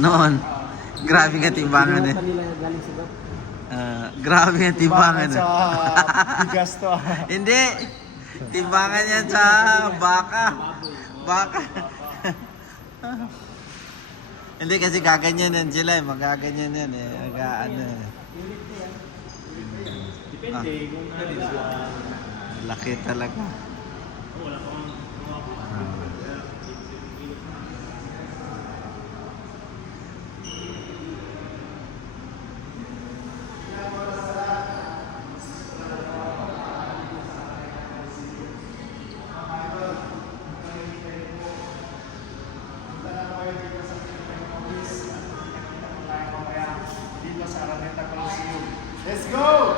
Noon. Grabe nga timbangan eh. Grabe nga timbangan eh. Sa bigas to. Hindi. Timbangan yan sa baka. Baka. Hindi kasi gaganyan yan sila eh. Magaganyan yan eh. Ano eh. Depende kung Laki talaga. dito sa Araneta Coliseum. Let's go!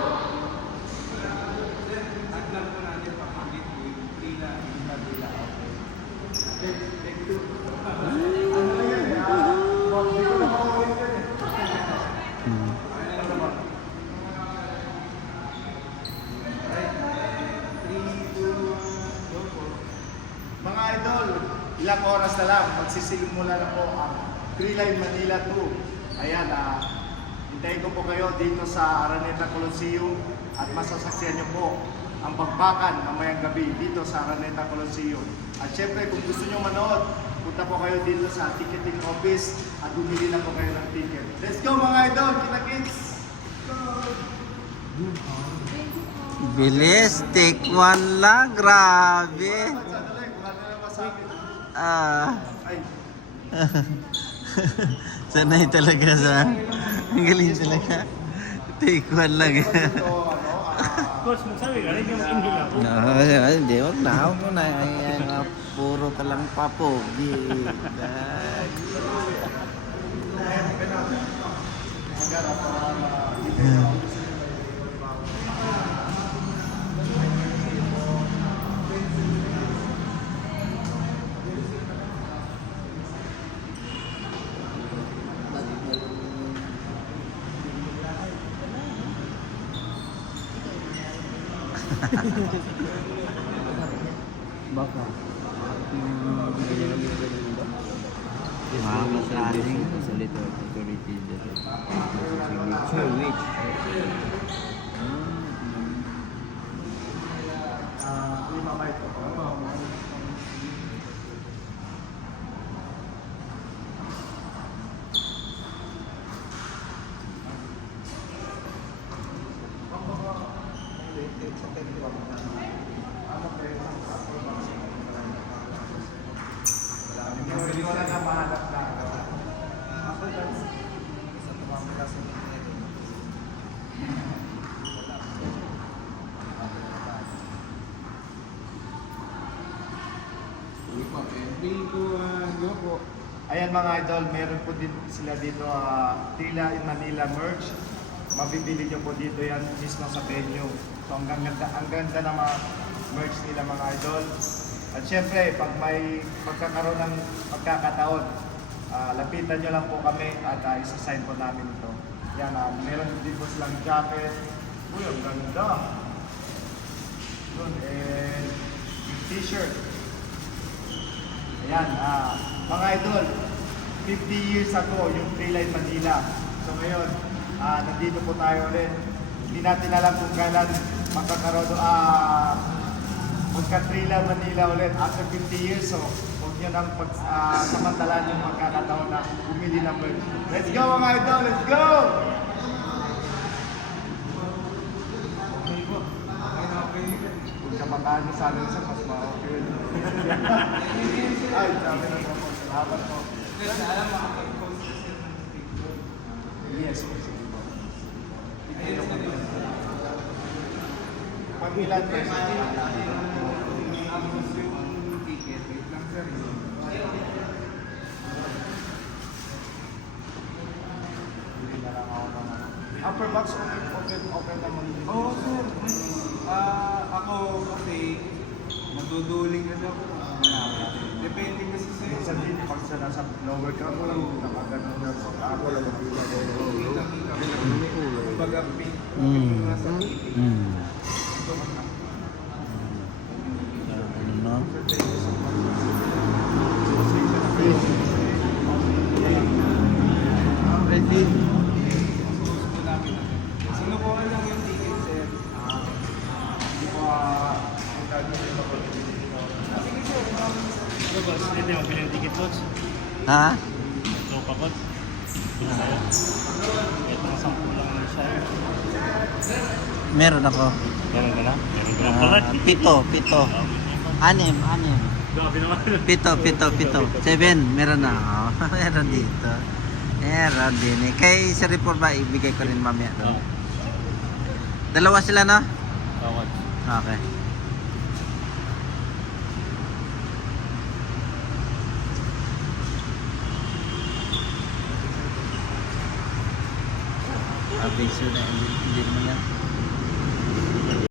Mga idol, ilang oras na lang, magsisimula na po ang Three-Line Manila 2. Ayan, hintayin ko po kayo dito sa Araneta Coliseum at masasaksiyan nyo po ang bagbakan mamayang gabi dito sa Araneta Coliseum. At syempre, kung gusto nyo manood, punta po kayo dito sa ticketing office at bumili na po kayo ng ticket. Let's go mga idol, kita-kits! Bilis, take one lang, grabe. Ay, Sanay talaga sa... Ang galing talaga. Take one lang. Coach, magsabi ka, rin yung mag-inhila ko. No, hindi, wag na. Huwag mo na. Ayan, puro ka lang papogi. Baka. Masaling. Sa little authority signature which Ayan mga idol, meron po din sila dito Tila in Manila merch. Mabibili nyo po dito yan mismo sa venue. So ang ganda ng mga merch nila mga idol. At syempre, pag may magkakaroon ng pagkakataon, lapitan nyo lang po kami at isa-sign po namin ito. Yan, meron din po silang jacket. Uy, ang ganda! Yun, and yung t-shirt. Ayan, mga idol, 50 years ago yung Three-Line Manila. So ngayon, nandito po tayo ulit. Hindi natin alam kung kailan magkakaroon, magka-Three-Line Manila ulit after 50 years. So huwag nyo nang samantalan yung magkakataon na bumili ng merch. Let's go mga idol, let's go! Kung kamakaano sa amin sa mas ma-okay. Ay, sabi na po. Salamat po. Yes, po. Pag ilan pesos? Upper box, open naman. Oo, sir. Ako kasi maduduling na daw. Depende kasi sa iyo. Minsan din, pag sa nasa lower ka mo lang, nakaganon na po. Ako lang magpila ko. Kumbaga, pink. Yung nasa titig. Ano no? Coach, hindi mo bilang ticket, Coach. Ha? Ito pa, Coach. Ito ang 10 lang na siya. Meron ako. Meron ka na? Meron ka na pala. 7. 6. Grabe naman. 7. 7. Meron na ako. Meron dito. Meron din eh. Kay si Report ba, ibigay ko rin mamaya. Oo. Dalawa sila, no? Coach. Okay. Abiso na, hindi mo yan.